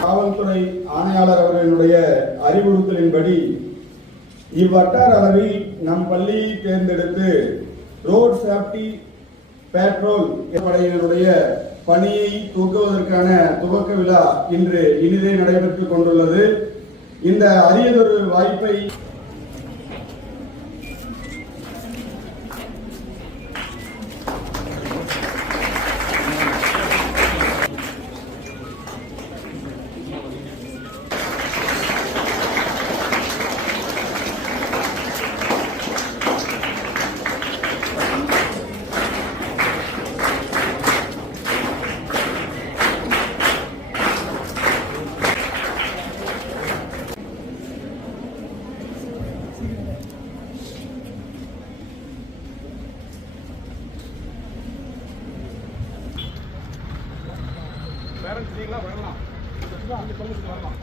காவல்துறை ஆணையாளர் அவர்களுடைய அறிவுறுத்தலின்படி இவ்வட்டார அளவில் நம் பள்ளியை தேர்ந்தெடுத்து ரோட் சேஃப்டி பேட்ரோல் படையினருடைய பணியை துவக்குவதற்கான துவக்க விழா இன்று இனிதே நடைபெற்றுக் கொண்டுள்ளது. இந்த அரியதொரு வாய்ப்பை பேரண்ட்ஸ் நீங்களா வரலாம். நீங்க சொல்லுங்க வரலாம்